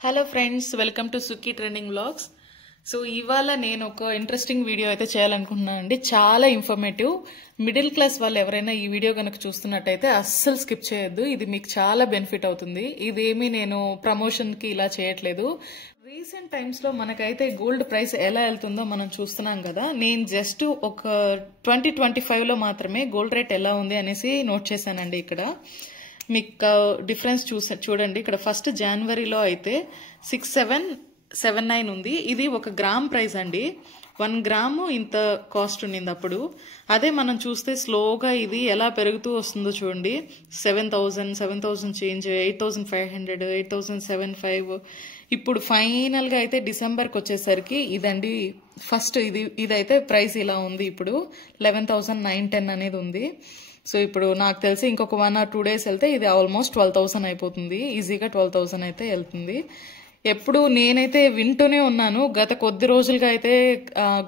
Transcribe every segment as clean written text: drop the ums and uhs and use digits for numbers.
Hello friends, welcome to Sukhi trending vlogs. So ఇవాళ నేను ఒక ఇంట్రెస్టింగ్ వీడియో అయితే చేయాలనుకుంటున్నాను అండి. చాలా ఇన్ఫర్మేటివ్. మిడిల్ క్లాస్ వాళ్ళు ఎవరైనా ఈ వీడియో కనుక చూస్తున్నట్టయితే అస్సలు స్కిప్ చేయొద్దు. ఇది మీకు చాలా బెనిఫిట్ అవుతుంది. ఇదేమీ నేను ప్రమోషన్కి ఇలా చేయట్లేదు. రీసెంట్ టైమ్స్ లో మనకైతే గోల్డ్ ప్రైస్ ఎలా వెళ్తుందో మనం చూస్తున్నాం కదా. నేను జస్ట్ ఒక 2025 లో మాత్రమే గోల్డ్ రేట్ ఎలా ఉంది అనేసి నోట్ చేశానండి. ఇక్కడ మీకు డిఫరెన్స్ చూడండి. ఇక్కడ ఫస్ట్ జనవరిలో అయితే 6779 ఉంది. ఇది 1 గ్రామ్ ప్రైస్ అండి. 1 గ్రాము ఇంత కాస్ట్ ఉండింది అప్పుడు. అదే మనం చూస్తే స్లోగా ఇది ఎలా పెరుగుతూ వస్తుందో చూడండి. 7000 చేంజ్, 8500, 8075. ఇప్పుడు ఫైనల్ గా అయితే డిసెంబర్కి వచ్చేసరికి ఇదండి ఫస్ట్ ఇదైతే ప్రైస్ ఇలా ఉంది. ఇప్పుడు 11,910 అనేది ఉంది. సో ఇప్పుడు నాకు తెలిసి ఇంకొక 1 or 2 days వెళ్తే ఇది ఆల్మోస్ట్ 12,000 అయిపోతుంది. ఈజీగా 12,000 అయితే వెళ్తుంది. ఎప్పుడు నేనైతే వింటూనే ఉన్నాను, గత కొద్ది రోజులుగా అయితే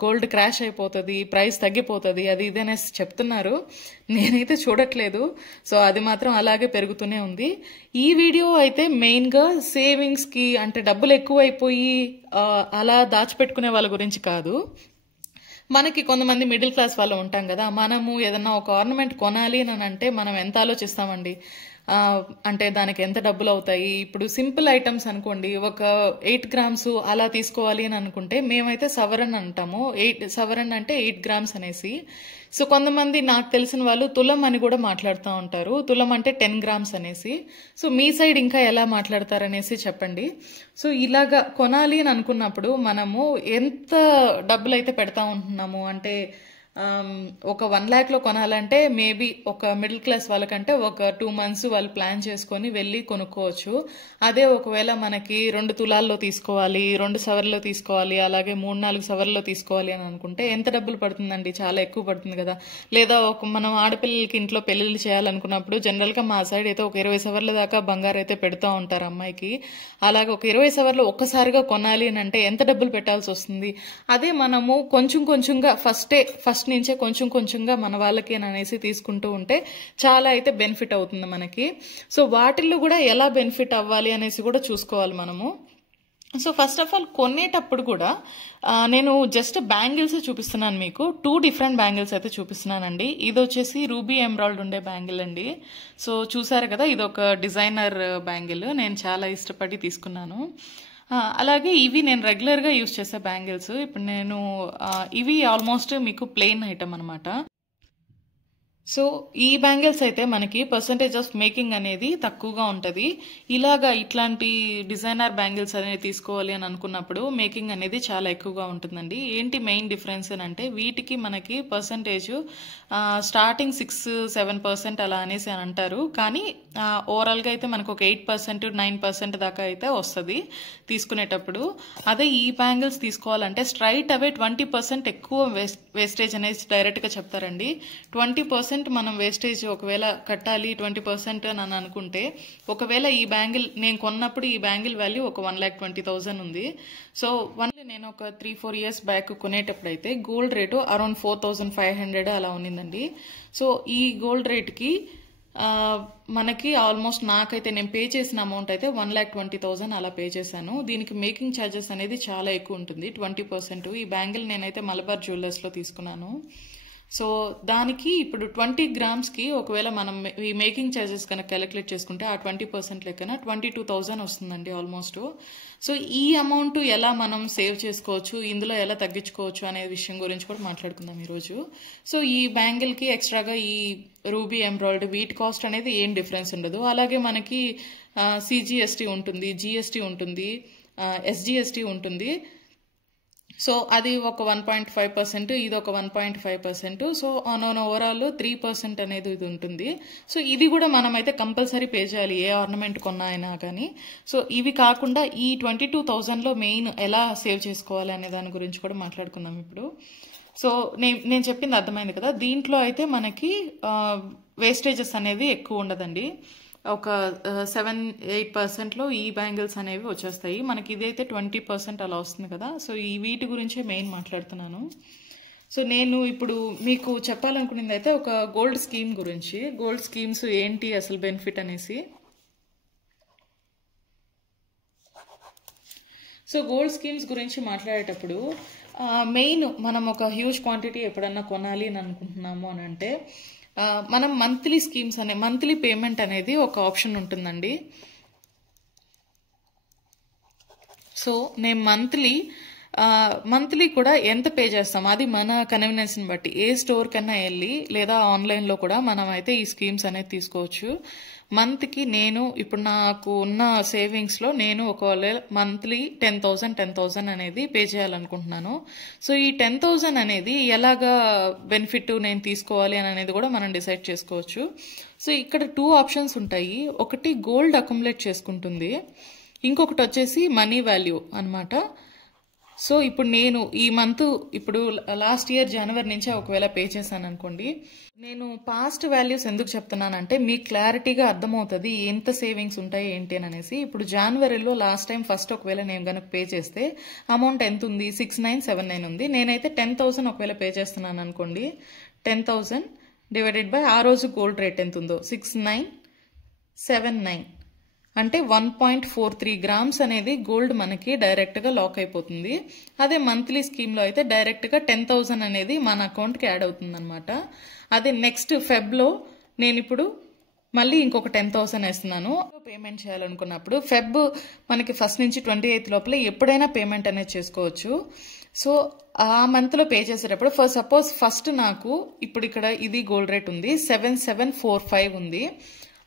గోల్డ్ క్రాష్ అయిపోతుంది, ప్రైస్ తగ్గిపోతుంది, అది ఇదనేసి చెప్తున్నారు. నేనైతే చూడట్లేదు. సో అది మాత్రం అలాగే పెరుగుతూనే ఉంది. ఈ వీడియో అయితే మెయిన్ గా సేవింగ్స్ కి, అంటే డబ్బులు ఎక్కువైపోయి అలా దాచిపెట్టుకునే వాళ్ళ గురించి కాదు. మనకి కొంతమంది మిడిల్ క్లాస్ వాళ్ళు ఉంటాం కదా, మనము ఏదన్నా ఒక ఆర్నమెంట్ కొనాలి అని అంటే మనం ఎంత ఆలోచిస్తామండి. అంటే దానికి ఎంత డబ్బులు అవుతాయి. ఇప్పుడు సింపుల్ ఐటమ్స్ అనుకోండి, ఒక 8 grams అలా తీసుకోవాలి అని అనుకుంటే మేమైతే సవరన్ అంటాము. సవరన్ అంటే 8 grams అనేసి. సో కొంతమంది నాకు తెలిసిన వాళ్ళు తులం అని కూడా మాట్లాడుతూ ఉంటారు. తులం అంటే 10 grams అనేసి. సో మీ సైడ్ ఇంకా ఎలా మాట్లాడతారనేసి చెప్పండి. సో ఇలాగా కొనాలి అని అనుకున్నప్పుడు మనము ఎంత డబ్బులు అయితే పెడతా ఉంటున్నాము అంటే ఒక 1 lakh లో కొనాలంటే మేబీ ఒక మిడిల్ క్లాస్ వాళ్ళకంటే ఒక 2 months వాళ్ళు ప్లాన్ చేసుకొని వెళ్ళి కొనుక్కోవచ్చు. అదే ఒకవేళ మనకి 2 తులాల్లో తీసుకోవాలి, 2 సవర్లో తీసుకోవాలి, అలాగే 3-4 సవర్లో తీసుకోవాలి అని అనుకుంటే ఎంత డబ్బులు పడుతుందండి? చాలా ఎక్కువ పడుతుంది కదా. లేదా మనం ఆడపిల్లలకి ఇంట్లో పెళ్లిళ్ళు చేయాలనుకున్నప్పుడు జనరల్ గా మా సైడ్ అయితే ఒక 20 సవర్ల దాకా బంగారు అయితే పెడతా ఉంటారు అమ్మాయికి. అలాగే ఒక 20 సవర్లో ఒక్కసారిగా కొనాలి అని అంటే ఎంత డబ్బులు పెట్టాల్సి వస్తుంది. అదే మనము కొంచెం కొంచెంగా ఫస్ట్ నుంచే కొంచెం కొంచెంగా మన వాళ్ళకి అనేసి తీసుకుంటూ ఉంటే చాలా అయితే బెనిఫిట్ అవుతుంది మనకి. సో వాటిల్లో కూడా ఎలా బెనిఫిట్ అవ్వాలి అనేసి కూడా చూసుకోవాలి మనము. సో ఫస్ట్ ఆఫ్ ఆల్ కొనేటప్పుడు కూడా నేను జస్ట్ బ్యాంగిల్స్ చూపిస్తున్నాను మీకు. 2 different బ్యాంగిల్స్ అయితే చూపిస్తున్నానండి. ఇది వచ్చేసి రూబీ ఎమరాల్డ్ ఉండే బ్యాంగిల్ అండి. సో చూసారు కదా, ఇది ఒక డిజైనర్ బ్యాంగిల్. నేను చాలా ఇష్టపడి తీసుకున్నాను. అలాగే ఇవి నేను రెగ్యులర్గా యూజ్ చేసే బ్యాంగిల్స్. ఇప్పుడు నేను ఇవి ఆల్మోస్ట్ మీకు ప్లెయిన్ ఐటమ్ అనమాట. సో ఈ బ్యాంగిల్స్ అయితే మనకి పర్సంటేజ్ ఆఫ్ మేకింగ్ అనేది తక్కువగా ఉంటుంది. ఇట్లాంటి డిజైనర్ బ్యాంగిల్స్ అనేది తీసుకోవాలి అని అనుకున్నప్పుడు మేకింగ్ అనేది చాలా ఎక్కువగా ఉంటుందండి. ఏంటి మెయిన్ డిఫరెన్స్ అని అంటే వీటికి మనకి పర్సంటేజ్ స్టార్టింగ్ 6-7% అలా అనేసి అని అంటారు. కానీ ఓవరాల్గా అయితే మనకు ఒక 8%-9% దాకా అయితే వస్తుంది తీసుకునేటప్పుడు. అదే ఈ బ్యాంగిల్స్ తీసుకోవాలంటే స్ట్రైట్ అవే 20% ఎక్కువ వేస్టేజ్ అనేది డైరెక్ట్గా చెప్తారండి. 20% మనం వేస్టేజ్ ఒకవేళ కట్టాలి 20% అని అనుకుంటే, ఒకవేళ ఈ బ్యాంగిల్ నేను కొన్నప్పుడు ఈ బ్యాంగిల్ వాల్యూ ఒక 1,20,000 ఉంది. సో నేను ఒక 3-4 years బ్యాక్ కొనేటప్పుడు అయితే గోల్డ్ రేటు అరౌండ్ 4,500 అలా ఉన్నిందండి. సో ఈ గోల్డ్ రేట్కి మనకి ఆల్మోస్ట్ నాకైతే నేను పే చేసిన అమౌంట్ అయితే 1,20,000 అలా పే చేశాను. దీనికి మేకింగ్ ఛార్జెస్ అనేది చాలా ఎక్కువ ఉంటుంది, 20%. ఈ బ్యాంగిల్ నేనైతే మలబార్ జ్యువెలర్స్లో తీసుకున్నాను. సో దానికి ఇప్పుడు 20 grams ఒకవేళ మనం ఈ మేకింగ్ ఛార్జెస్ కనుక క్యాలిక్యులేట్ చేసుకుంటే ఆ 20% లెక్కన 22,000 వస్తుందండి ఆల్మోస్ట్. సో ఈ అమౌంట్ ఎలా మనం సేవ్ చేసుకోవచ్చు, ఇందులో ఎలా తగ్గించుకోవచ్చు అనే విషయం గురించి కూడా మాట్లాడుకుందాం ఈరోజు. సో ఈ బ్యాంగిల్కి ఎక్స్ట్రాగా ఈ రూబీ ఎమరాల్డ్ వీటి కాస్ట్ అనేది ఏం డిఫరెన్స్ ఉండదు. అలాగే మనకి CGST ఉంటుంది, GST ఉంటుంది, SGST ఉంటుంది. సో అది ఒక 1.5%, ఇది ఒక 1.5%. సో ఆన్ ఓవరాల్ 3% అనేది ఇది ఉంటుంది. సో ఇది కూడా మనమైతే కంపల్సరీ పే చేయాలి ఏ ఆర్నమెంట్ కొన్నా అయినా కానీ. సో ఇవి కాకుండా ఈ 22,000లో మెయిన్ ఎలా సేవ్ చేసుకోవాలి అనే దాని గురించి కూడా మాట్లాడుకుందాం ఇప్పుడు. సో నేను చెప్పింది అర్థమైంది కదా. దీంట్లో అయితే మనకి వేస్టేజెస్ అనేది ఎక్కువ ఉండదండి. ఒక 7-8%లో ఈ బ్యాంగిల్స్ అనేవి వచ్చేస్తాయి మనకి. ఇదైతే 20% అలా వస్తుంది కదా. సో ఈ వీటి గురించే మెయిన్ మాట్లాడుతున్నాను. సో నేను ఇప్పుడు మీకు చెప్పాలనుకునేది అయితే ఒక గోల్డ్ స్కీమ్ గురించి. గోల్డ్ స్కీమ్స్ ఏంటి అసలు బెనిఫిట్ అనేసి. సో గోల్డ్ స్కీమ్స్ గురించి మాట్లాడేటప్పుడు మెయిన్ మనం ఒక హ్యూజ్ క్వాంటిటీ ఎప్పుడన్నా కొనాలి అని అనుకుంటున్నాము అని అంటే మనం మంత్లీ స్కీమ్స్ మంత్లీ పేమెంట్ అనేది ఒక ఆప్షన్ ఉంటుందండి. సో నేను మంత్లీ కూడా ఎంత పే చేస్తాం అది మన కన్వీనియన్స్ని బట్టి ఏ స్టోర్ కన్నా వెళ్ళి లేదా ఆన్లైన్లో కూడా మనం అయితే ఈ స్కీమ్స్ అనేది తీసుకోవచ్చు. మంత్కి నేను ఇప్పుడు నాకు ఉన్న సేవింగ్స్లో నేను ఒకవేళ మంత్లీ 10,000 అనేది పే చేయాలనుకుంటున్నాను. సో ఈ 10,000 అనేది ఎలాగా బెనిఫిట్ నేను తీసుకోవాలి అని అనేది కూడా మనం డిసైడ్ చేసుకోవచ్చు. సో ఇక్కడ 2 ఆప్షన్స్ ఉంటాయి. ఒకటి గోల్డ్ అక్యుములేట్ చేసుకుంటుంది, ఇంకొకటి వచ్చేసి మనీ వాల్యూ అన్నమాట. సో ఇప్పుడు నేను ఈ మంత్ ఇప్పుడు లాస్ట్ ఇయర్ జనవరి నుంచే ఒకవేళ పే చేశాను అనుకోండి, నేను పాస్ట్ వాల్యూస్ ఎందుకు చెప్తున్నానంటే మీకు క్లారిటీగా అర్థమవుతుంది ఎంత సేవింగ్స్ ఉంటాయి ఏంటి అని అనేసి. ఇప్పుడు జనవరిలో లాస్ట్ టైం ఫస్ట్ ఒకవేళ నేను కనుక పే చేస్తే అమౌంట్ ఎంత ఉంది, 6979 ఉంది. నేనైతే 10,000 ఒకవేళ పే చేస్తున్నాను అనుకోండి, 10,000 డివైడెడ్ బై ఆ రోజు గోల్డ్ రేట్ ఎంత ఉందో 6979 అంటే 1.43 గ్రామ్స్ అనేది గోల్డ్ మనకి డైరెక్ట్గా లాక్ అయిపోతుంది. అదే మంత్లీ స్కీమ్లో అయితే డైరెక్ట్గా 10,000 అనేది మన అకౌంట్కి యాడ్ అవుతుంది అనమాట. అదే నెక్స్ట్ ఫెబ్లో నేను ఇప్పుడు మళ్ళీ ఇంకొక 10,000 వేస్తున్నాను పేమెంట్ చేయాలనుకున్నప్పుడు. ఫెబ్ మనకి ఫస్ట్ నుంచి 28 లోపల ఎప్పుడైనా పేమెంట్ అనేది చేసుకోవచ్చు. సో ఆ మంత్లో పే చేసేటప్పుడు సపోజ్ ఫస్ట్ నాకు ఇప్పుడు ఇక్కడ ఇది గోల్డ్ రేట్ ఉంది 7745 ఉంది.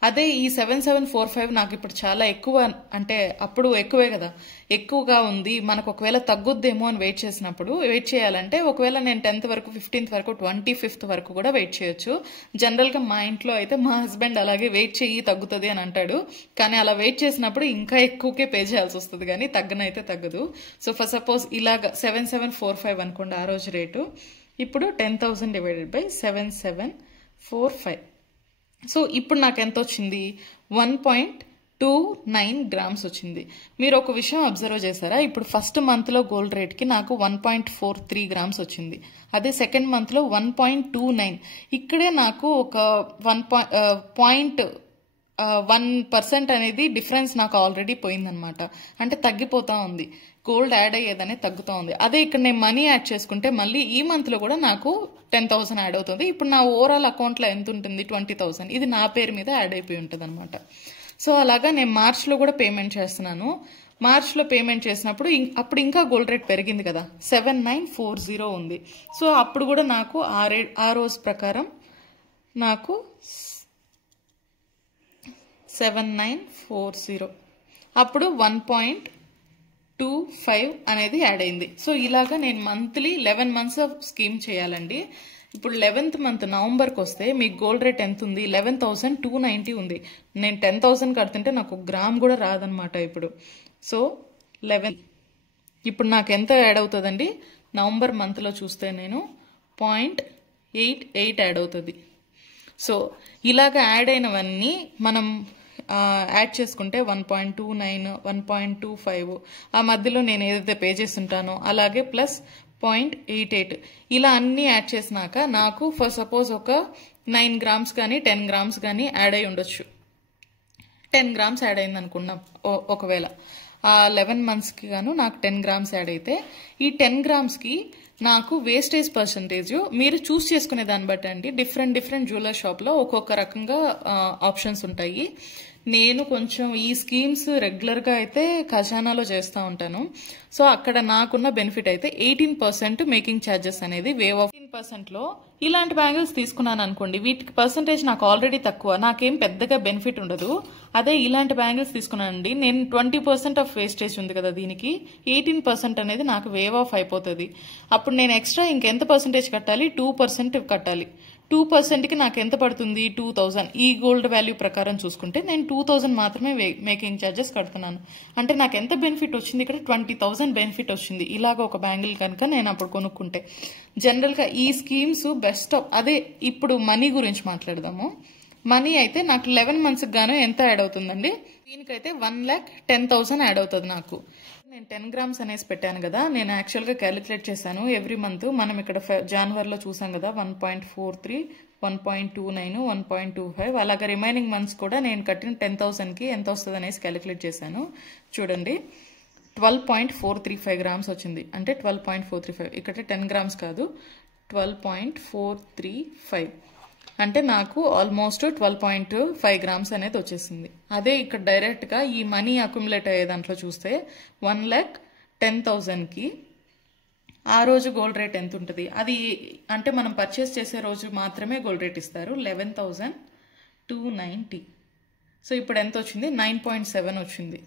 అదే ఈ 7745 నాకు ఇప్పుడు చాలా ఎక్కువ, అంటే అప్పుడు ఎక్కువే కదా, ఎక్కువగా ఉంది, మనకు ఒకవేళ తగ్గుద్దేమో అని వెయిట్ చేయాలంటే ఒకవేళ నేను 10th వరకు 15th వరకు 25th వరకు కూడా వెయిట్ చేయొచ్చు. జనరల్గా మా ఇంట్లో అయితే మా హస్బెండ్ అలాగే వెయిట్ చెయ్యి తగ్గుతుంది అని అంటాడు. కానీ అలా వెయిట్ చేసినప్పుడు ఇంకా ఎక్కువకే పే చేయాల్సి వస్తుంది కానీ తగ్గనైతే తగ్గదు. సో సపోజ్ ఇలాగ 7745 అనుకోండి ఆ రోజు రేటు, ఇప్పుడు 10,000 డివైడెడ్ బై 7745. సో ఇప్పుడు నాకు ఎంత వచ్చింది, 1.29 గ్రామ్స్ వచ్చింది. మీరు ఒక విషయం అబ్జర్వ్ చేశారా, ఇప్పుడు ఫస్ట్ మంత్లో గోల్డ్ రేట్కి నాకు 1.43 గ్రామ్స్ వచ్చింది. అదే సెకండ్ మంత్లో 1.29. ఇక్కడే నాకు ఒక 1% అనేది డిఫరెన్స్ నాకు ఆల్రెడీ పోయిందనమాట. అంటే తగ్గిపోతా ఉంది, గోల్డ్ యాడ్ అయ్యేదనే తగ్గుతూ ఉంది. అదే ఇక్కడ నేను మనీ యాడ్ చేసుకుంటే మళ్ళీ ఈ మంత్లో కూడా నాకు 10,000 యాడ్ అవుతుంది. ఇప్పుడు నా ఓవరాల్ అకౌంట్లో ఎంత ఉంటుంది, 20,000. ఇది నా పేరు మీద యాడ్ అయిపోయి ఉంటుంది అనమాట. సో అలాగా నేను మార్చ్లో కూడా పేమెంట్ చేస్తున్నాను. మార్చ్లో పేమెంట్ చేసినప్పుడు అప్పుడు ఇంకా గోల్డ్ రేట్ పెరిగింది కదా, 7940 ఉంది. సో అప్పుడు కూడా నాకు ఆ రోజు ప్రకారం నాకు 7940 అప్పుడు 1.25 అనేది యాడ్ అయింది. సో ఇలాగా నేను మంత్లీ 11 మంత్స్ ఆఫ్ స్కీమ్ చేయాలండి. ఇప్పుడు 11th మంత్ నవంబర్కి వస్తే మీకు గోల్డ్ రేట్ ఎంత ఉంది, 11,290 ఉంది. నేను 10,000 కడుతుంటే నాకు గ్రామ్ కూడా రాదనమాట ఇప్పుడు. సో 11 ఇప్పుడు నాకు ఎంత యాడ్ అవుతుందండి, నవంబర్ మంత్లో చూస్తే నేను 0.88 యాడ్ అవుతుంది. సో ఇలాగ యాడ్ అయినవన్నీ మనం యాడ్ చేసుకుంటే 1.29, 1.25 ఆ మధ్యలో నేను ఏదైతే పే చేస్తుంటానో అలాగే ప్లస్ 0.88 ఇలా అన్ని యాడ్ చేసినాక నాకు సపోజ్ ఒక 9 గ్రామ్స్ కానీ 10 గ్రామ్స్ కానీ యాడ్ అయి ఉండొచ్చు. 10 గ్రామ్స్ యాడ్ అయింది అనుకున్నాం ఒకవేళ 11 మంత్స్కి గాను నాకు 10 గ్రామ్స్ యాడ్ అయితే ఈ 10 గ్రామ్స్కి నాకు వేస్టేజ్ పర్సంటేజ్ మీరు చూస్ చేసుకునే దాన్ని బట్టి అండి, డిఫరెంట్ జ్యువెలర్ షాప్లో ఒక్కొక్క రకంగా ఆప్షన్స్ ఉంటాయి. నేను కొంచెం ఈ స్కీమ్స్ రెగ్యులర్గా అయితే ఖజానాలో చేస్తూ ఉంటాను. సో అక్కడ నాకున్న బెనిఫిట్ అయితే 18% మేకింగ్ ఛార్జెస్ అనేది వేవ్ ఆఫ్ 18%లో ఇలాంటి బ్యాంగిల్స్ తీసుకున్నాను అనుకోండి, వీటికి పర్సంటేజ్ నాకు ఆల్రెడీ తక్కువ, నాకేం పెద్దగా బెనిఫిట్ ఉండదు. అదే ఇలాంటి బ్యాంగిల్స్ తీసుకున్నానండి, నేను 20% ఆఫ్ వేస్టేజ్ ఉంది కదా, దీనికి 18% అనేది నాకు వేవ్ ఆఫ్ అయిపోతుంది. అప్పుడు నేను ఎక్స్ట్రా ఇంకెంత పర్సంటేజ్ కట్టాలి, 2% కట్టాలి. 2%కి నాకు ఎంత పడుతుంది, 2,000. ఈ గోల్డ్ వాల్యూ ప్రకారం చూసుకుంటే నేను 2,000 మాత్రమే మేకింగ్ ఛార్జెస్ కడుతున్నాను. అంటే నాకు ఎంత బెనిఫిట్ వచ్చింది, ఇక్కడ 20,000 బెనిఫిట్ వచ్చింది ఇలాగ ఒక బ్యాంగిల్ కనుక నేను అప్పుడు కొనుక్కుంటే. జనరల్గా ఈ స్కీమ్స్ బెస్ట్. అదే ఇప్పుడు మనీ గురించి మాట్లాడదాము. మనీ అయితే నాకు 11 మంత్స్కి గాను ఎంత యాడ్ అవుతుందండి, దీనికైతే 1,10,000 యాడ్ అవుతుంది నాకు. నేను 10 గ్రామ్స్ అనేసి పెట్టాను కదా, నేను యాక్చువల్గా క్యాలిక్యులేట్ చేశాను. ఎవ్రీ మంత్ మనం ఇక్కడ జనవరిలో చూసాం కదా 1.43, 1.29, 1.25 అలాగే రిమైనింగ్ మంత్స్ కూడా నేను కట్టిన 10,000కి ఎంత వస్తుంది అనేసి క్యాలిక్యులేట్ చేశాను. చూడండి 12.435 గ్రామ్స్ వచ్చింది. అంటే 12.435, ఇక్కడ 10 గ్రామ్స్ కాదు, 12.435 అంటే నాకు ఆల్మోస్ట్ 12.5 గ్రామ్స్ అనేది వచ్చేసింది. అదే ఇక్కడ డైరెక్ట్గా ఈ మనీ అక్యుములేట్ అయ్యే దాంట్లో చూస్తే 1,10,000కి ఆ రోజు గోల్డ్ రేట్ ఎంత ఉంటుంది, అది అంటే మనం పర్చేస్ చేసే రోజు మాత్రమే గోల్డ్ రేట్ ఇస్తారు, 11,290. సో ఇప్పుడు ఎంత వచ్చింది, 9.7 వచ్చింది.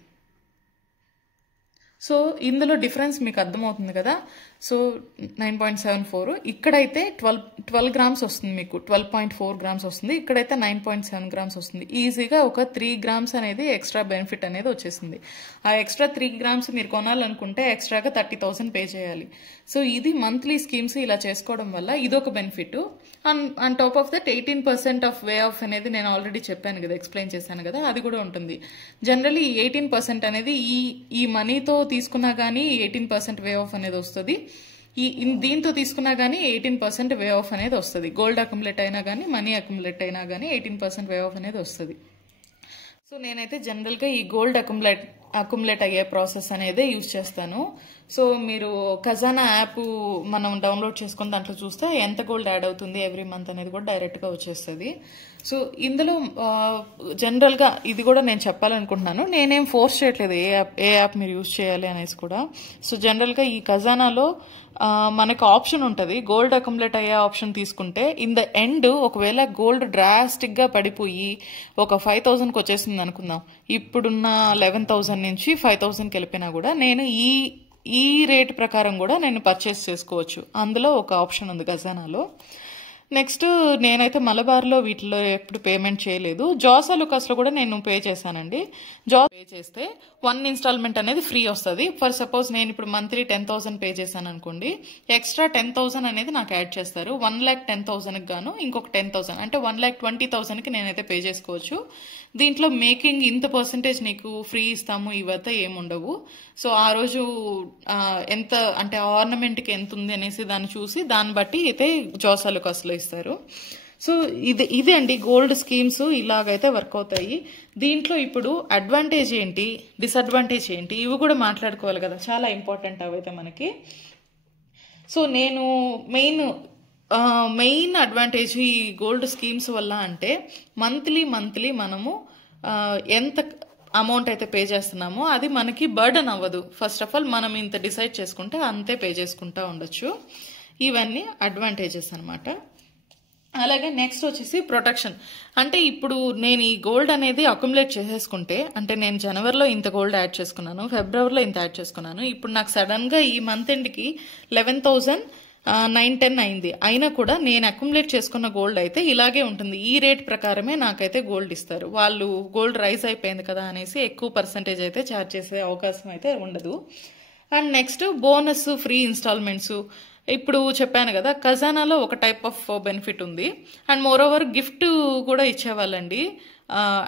సో ఇందులో డిఫరెన్స్ మీకు అర్థమవుతుంది కదా. సో 9.74, ఇక్కడైతే 12 గ్రామ్స్ వస్తుంది, మీకు 12.4 గ్రామ్స్ వస్తుంది, ఇక్కడైతే 9.7 గ్రామ్స్ వస్తుంది. ఈజీగా ఒక 3 గ్రామ్స్ అనేది ఎక్స్ట్రా బెనిఫిట్ అనేది వచ్చేసింది. ఆ ఎక్స్ట్రా 3 గ్రామ్స్ మీరు కొనాలనుకుంటే ఎక్స్ట్రాగా 30,000 పే చేయాలి. సో ఇది మంత్లీ స్కీమ్స్ ఇలా చేసుకోవడం వల్ల ఇదొక benefit. On top of that 18% of way of అనేది నేను ఆల్రెడీ చెప్పాను కదా, ఎక్స్ప్లెయిన్ చేశాను కదా, అది కూడా ఉంటుంది. జనరల్లీ 18% అనేది ఈ మనీతో తీసుకున్నా కానీ 18% వే ఆఫ్ అనేది వస్తుంది, దీంతో తీసుకున్నా కానీ 18% వే ఆఫ్ అనేది వస్తుంది. గోల్డ్ అక్యుములేట్ అయినా కానీ మనీ అక్యుములేట్ అయినా కానీ 18% వే ఆఫ్ అనేది వస్తుంది. సో నేనైతే జనరల్గా ఈ గోల్డ్ అక్యుములేట్ అయ్యే ప్రాసెస్ అనేది యూజ్ చేస్తాను. సో మీరు ఖజానా యాప్ మనం డౌన్లోడ్ చేసుకుని దాంట్లో చూస్తే ఎంత గోల్డ్ యాడ్ అవుతుంది ఎవ్రీ మంత్ అనేది కూడా డైరెక్ట్గా వచ్చేస్తుంది. సో ఇందులో జనరల్గా ఇది కూడా నేను చెప్పాలనుకుంటున్నాను, నేనేం ఫోర్స్ చేయట్లేదు ఏ యాప్ మీరు యూజ్ చేయాలి అనేసి కూడా. సో జనరల్గా ఈ ఖజానాలో మనకు ఆప్షన్ ఉంటుంది, గోల్డ్ అక్యుములేట్ అయ్యే ఆప్షన్ తీసుకుంటే ఇన్ ద ఎండ్ ఒకవేళ గోల్డ్ డ్రాస్టిక్గా పడిపోయి ఒక 5,000కి వచ్చేసింది అనుకుందాం, ఇప్పుడున్న 11,000 నుంచి 5,000కి వెళ్ళిపోయినా కూడా నేను ఈ రేట్ ప్రకారం కూడా నేను పర్చేస్ చేసుకోవచ్చు. అందులో ఒక ఆప్షన్ ఉంది ఖజానాలో. నెక్స్ట్ నేనైతే మలబార్లో వీటిలో ఎప్పుడు పేమెంట్ చేయలేదు. జాస్ ఆలుకాస్లో కూడా నేను పే చేశానండి. జాస్ పే చేస్తే 1 ఇన్స్టాల్మెంట్ అనేది ఫ్రీ వస్తుంది. ఫర్ సపోజ్ నేను ఇప్పుడు మంత్లీ 10,000 పే చేశాను అనుకోండి, ఎక్స్ట్రా 10,000 అనేది నాకు యాడ్ చేస్తారు. 1,10,000కి గాను ఇంకొక 10,000 అంటే 1,20,000కి నేనైతే పే చేసుకోవచ్చు. దీంట్లో మేకింగ్ ఇంత పర్సెంటేజ్ నీకు ఫ్రీ ఇస్తాము ఇవైతే ఏముండవు. సో ఆ రోజు ఎంత అంటే ఆర్నమెంట్కి ఎంత ఉంది అనేసి దాన్ని చూసి దాన్ని బట్టి అయితే జాస్ ఆలుకాస్లో ఇస్తారు. సో ఇది అండి గోల్డ్ స్కీమ్స్ ఇలాగైతే వర్క్ అవుతాయి. దీంట్లో ఇప్పుడు అడ్వాంటేజ్ ఏంటి, డిసడ్వాంటేజ్ ఏంటి, ఇవి కూడా మాట్లాడుకోవాలి కదా, చాలా ఇంపార్టెంట్ అవైతే మనకి. సో నేను మెయిన్ అడ్వాంటేజ్ ఈ గోల్డ్ స్కీమ్స్ వల్ల అంటే మంత్లీ మనము ఎంత అమౌంట్ అయితే పే చేస్తున్నామో అది మనకి బర్డన్ అవ్వదు. ఫస్ట్ ఆఫ్ ఆల్ మనం ఇంత డిసైడ్ చేసుకుంటే అంతే పే చేసుకుంటా ఉండొచ్చు. ఇవన్నీ అడ్వాంటేజెస్ అనమాట. అలాగే నెక్స్ట్ వచ్చేసి ప్రొటెక్షన్. అంటే ఇప్పుడు నేను ఈ గోల్డ్ అనేది అక్యుములేట్ చేసేసుకుంటే, అంటే నేను జనవరిలో ఇంత గోల్డ్ యాడ్ చేసుకున్నాను, ఫిబ్రవరిలో ఇంత యాడ్ చేసుకున్నాను, ఇప్పుడు నాకు సడన్గా ఈ మంత్ ఎండ్కి 11,910 అయింది, అయినా కూడా నేను అక్యుములేట్ చేసుకున్న గోల్డ్ అయితే ఇలాగే ఉంటుంది. ఈ రేట్ ప్రకారమే నాకైతే గోల్డ్ ఇస్తారు. వాళ్ళు గోల్డ్ రైజ్ అయిపోయింది కదా అనేసి ఎక్కువ పర్సంటేజ్ అయితే ఛార్జ్ చేసే అవకాశం అయితే ఉండదు. And next bonus, free instalments. ఇప్పుడు చెప్పాను కదా, ఖజానాలో ఒక టైప్ ఆఫ్ బెనిఫిట్ ఉంది. అండ్ మోర్ ఓవర్ గిఫ్ట్ కూడా ఇచ్చేవాళ్ళండి.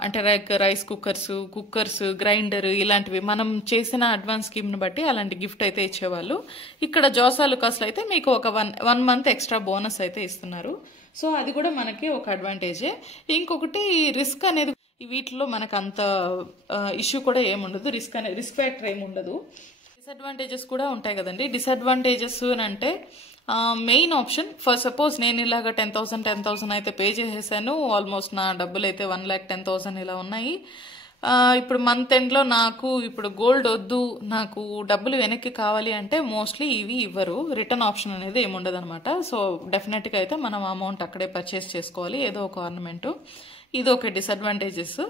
అంటే రైస్ కుక్కర్స్, గ్రైండర్ ఇలాంటివి మనం చేసిన అడ్వాన్స్ స్కీమ్ని బట్టి అలాంటి గిఫ్ట్ అయితే ఇచ్చేవాళ్ళు. ఇక్కడ జాస్ ఆలుకాస్లో అయితే మీకు ఒక వన్ మంత్ ఎక్స్ట్రా బోనస్ అయితే ఇస్తున్నారు. సో అది కూడా మనకి ఒక అడ్వాంటేజే. ఇంకొకటి రిస్క్ అనేది వీటిలో మనకు అంత ఇష్యూ కూడా ఏముండదు, రిస్క్ ఫ్యాక్టర్ ఏముండదు. డిసడ్వాంటేజెస్ కూడా ఉంటాయి కదండి. డిసడ్వాంటేజెస్ అంటే మెయిన్ ఆప్షన్, ఫర్ సపోజ్ నేను ఇలాగ 10,000 అయితే పే చేసేసాను, ఆల్మోస్ట్ నా డబ్బులు అయితే 1,10,000 ఇలా ఉన్నాయి. ఇప్పుడు మంత్ ఎండ్లో నాకు ఇప్పుడు గోల్డ్ వద్దు, నాకు డబ్బులు వెనక్కి కావాలి అంటే మోస్ట్లీ ఇవి ఇవ్వరు, రిటర్న్ ఆప్షన్ అనేది ఏముండదు అనమాట. సో డెఫినెట్గా అయితే మనం అమౌంట్ అక్కడే పర్చేస్ చేసుకోవాలి, ఏదో ఒక ఆర్నమెంట్. ఇది ఒక డిసడ్వాంటేజెస్.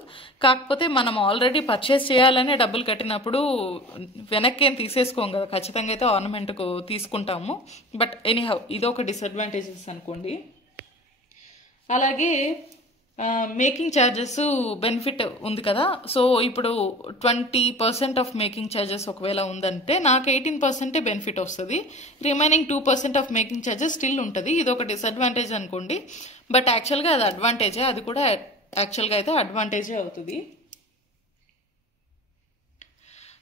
కాకపోతే మనం ఆల్రెడీ పర్చేస్ చేయాలనే డబ్బులు కట్టినప్పుడు వెనక్కి ఏం తీసేసుకోం కదా, ఖచ్చితంగా అయితే ఆర్నమెంట్కు తీసుకుంటాము. బట్ ఎనీహౌ ఇది ఒక డిసడ్వాంటేజెస్ అనుకోండి. అలాగే మేకింగ్ ఛార్జెస్ బెనిఫిట్ ఉంది కదా. సో ఇప్పుడు 20% ఆఫ్ మేకింగ్ ఛార్జెస్ ఒకవేళ ఉందంటే నాకు 18% బెనిఫిట్ వస్తుంది. Remaining 2% of making charges still ఉంటుంది. ఇది ఒక డిసడ్వాంటేజ్ అనుకోండి, బట్ యాక్చువల్గా అది అడ్వాంటేజే. అది కూడా యాక్చువల్గా అయితే అడ్వాంటేజే అవుతుంది.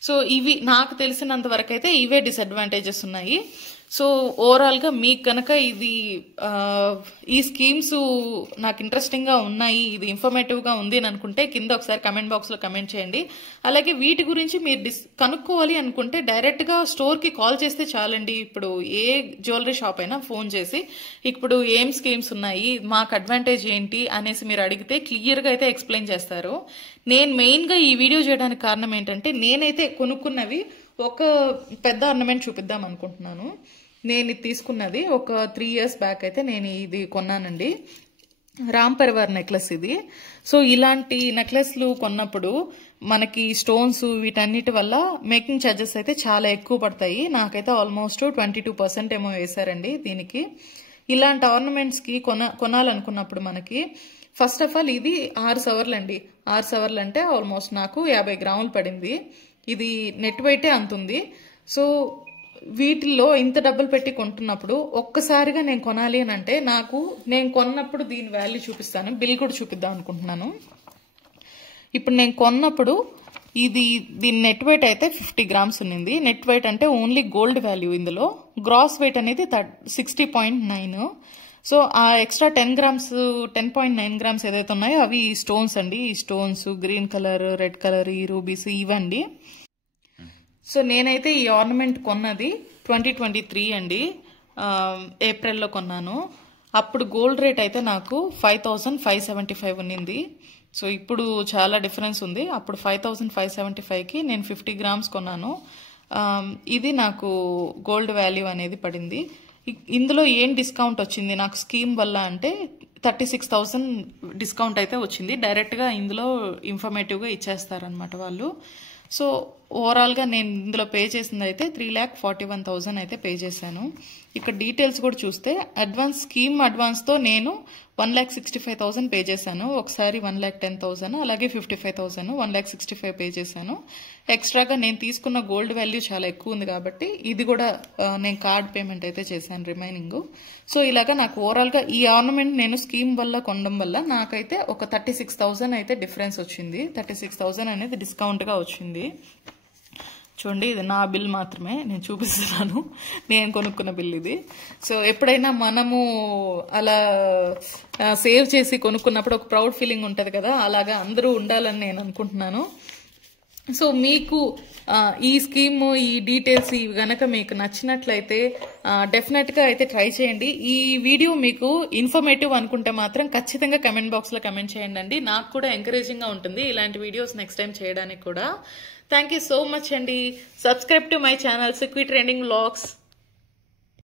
సో ఇవి నాకు తెలిసినంత వరకు అయితే ఇవే డిసడ్వాంటేజెస్ ఉన్నాయి. సో ఓవరాల్గా మీకు కనుక ఇది ఈ స్కీమ్స్ నాకు ఇంట్రెస్టింగ్గా ఉన్నాయి, ఇది ఇన్ఫర్మేటివ్గా ఉంది అని అనుకుంటే కింద ఒకసారి కమెంట్ బాక్స్లో కమెంట్ చేయండి. అలాగే వీటి గురించి మీరు కనుక్కోవాలి అనుకుంటే డైరెక్ట్గా స్టోర్కి కాల్ చేస్తే చాలండి. ఇప్పుడు ఏ జ్యువెలరీ షాప్ అయినా ఫోన్ చేసి ఇప్పుడు ఏం స్కీమ్స్ ఉన్నాయి, మాకు అడ్వాంటేజ్ ఏంటి అనేసి మీరు అడిగితే క్లియర్గా అయితే ఎక్స్ప్లెయిన్ చేస్తారు. నేను మెయిన్గా ఈ వీడియో చేయడానికి కారణం ఏంటంటే నేనైతే కొనుక్కున్నవి ఒక పెద్ద ఆర్నమెంట్ చూపిద్దాం అనుకుంటున్నాను. నేను ఇది తీసుకున్నది ఒక 3 years బ్యాక్ అయితే నేను ఇది కొన్నానండి. రామ్ పరివార్ నెక్లెస్ ఇది. సో ఇలాంటి నెక్లెస్లు కొన్నప్పుడు మనకి స్టోన్స్ వీటన్నిటి వల్ల మేకింగ్ ఛార్జెస్ అయితే చాలా ఎక్కువ పడతాయి. నాకైతే ఆల్మోస్ట్ 22% ఏమో వేశారండి దీనికి. ఇలాంటి ఆర్నమెంట్స్కి కొనాలనుకున్నప్పుడు మనకి ఫస్ట్ ఆఫ్ ఆల్ ఇది 6 సవర్లు అండి. 6 సవర్లు అంటే ఆల్మోస్ట్ నాకు 50 గ్రాములు పడింది. ఇది నెట్ వెయిటే అంతుంది. సో వీటిల్లో ఇంత డబ్బులు పెట్టి కొంటున్నప్పుడు ఒక్కసారిగా నేను కొనాలి అని అంటే నేను కొన్నప్పుడు దీని వాల్యూ చూపిస్తాను, బిల్ కూడా చూపిద్దాం అనుకుంటున్నాను. ఇప్పుడు నేను కొన్నప్పుడు దీని నెట్ వెయిట్ అయితే 50 గ్రామ్స్ ఉన్నింది. నెట్ వెయిట్ అంటే ఓన్లీ గోల్డ్ వాల్యూ. ఇందులో గ్రాస్ వెయిట్ అనేది 60.9. సో ఆ ఎక్స్ట్రా 10 గ్రామ్స్ 10.9 గ్రామ్స్ ఏదైతే ఉన్నాయో అవి స్టోన్స్ అండి. ఈ stones green colour, red colour, ఈ రూబీస్ ఇవండి. సో నేనైతే ఈ ఆర్నమెంట్ కొన్నది 2023 అండి, ఏప్రిల్లో కొన్నాను. అప్పుడు గోల్డ్ రేట్ అయితే నాకు 5,575 ఉన్నింది. సో ఇప్పుడు చాలా డిఫరెన్స్ ఉంది. అప్పుడు 5,575కి నేను 50 గ్రామ్స్ కొన్నాను. ఇది నాకు గోల్డ్ వాల్యూ అనేది పడింది. ఇందులో ఏం డిస్కౌంట్ వచ్చింది నాకు స్కీమ్ వల్ల అంటే 36,000 డిస్కౌంట్ అయితే వచ్చింది. డైరెక్ట్గా ఇందులో ఇన్ఫర్మేటివ్గా ఇచ్చేస్తారనమాట వాళ్ళు. సో ఓవరాల్గా నేను ఇందులో పే చేసింది అయితే 3,41,000 అయితే పే చేశాను. ఇక్కడ డీటెయిల్స్ కూడా చూస్తే స్కీమ్ అడ్వాన్స్తో నేను 1,65,000 పే చేశాను. ఒకసారి 1,10,000, అలాగే 55,000, 1,65,000 పే చేశాను. ఎక్స్ట్రాగా నేను తీసుకున్న గోల్డ్ వాల్యూ చాలా ఎక్కువ ఉంది కాబట్టి ఇది కూడా నేను కార్డ్ పేమెంట్ అయితే చేశాను రిమైనింగ్. సో ఇలాగా నాకు ఓవరాల్గా ఈ ఆర్నమెంట్ నేను స్కీమ్ వల్ల కొనడం వల్ల నాకైతే ఒక 36,000 అయితే డిఫరెన్స్ వచ్చింది. 36,000 అనేది డిస్కౌంట్గా వచ్చింది. చూడండి, ఇది నా బిల్ మాత్రమే, నేను చూపిస్తున్నాను. నేను కొనుక్కున్న బిల్ ఇది. సో ఎప్పుడైనా మనము అలా సేవ్ చేసి కొనుక్కున్నప్పుడు ఒక ప్రౌడ్ ఫీలింగ్ ఉంటుంది కదా, అలాగా అందరూ ఉండాలని నేను అనుకుంటున్నాను. సో మీకు ఈ స్కీమ్, ఈ డీటెయిల్స్ ఇవి గనక మీకు నచ్చినట్లయితే డెఫినెట్గా అయితే ట్రై చేయండి. ఈ వీడియో మీకు ఇన్ఫర్మేటివ్ అనుకుంటే మాత్రం ఖచ్చితంగా కమెంట్ బాక్స్లో కమెంట్ చేయండి. నాకు కూడా ఎంకరేజింగ్గా ఉంటుంది ఇలాంటి వీడియోస్ నెక్స్ట్ టైం చేయడానికి కూడా. Thank you so much, Andy. Subscribe to my channel, Sequi Trending Vlogs.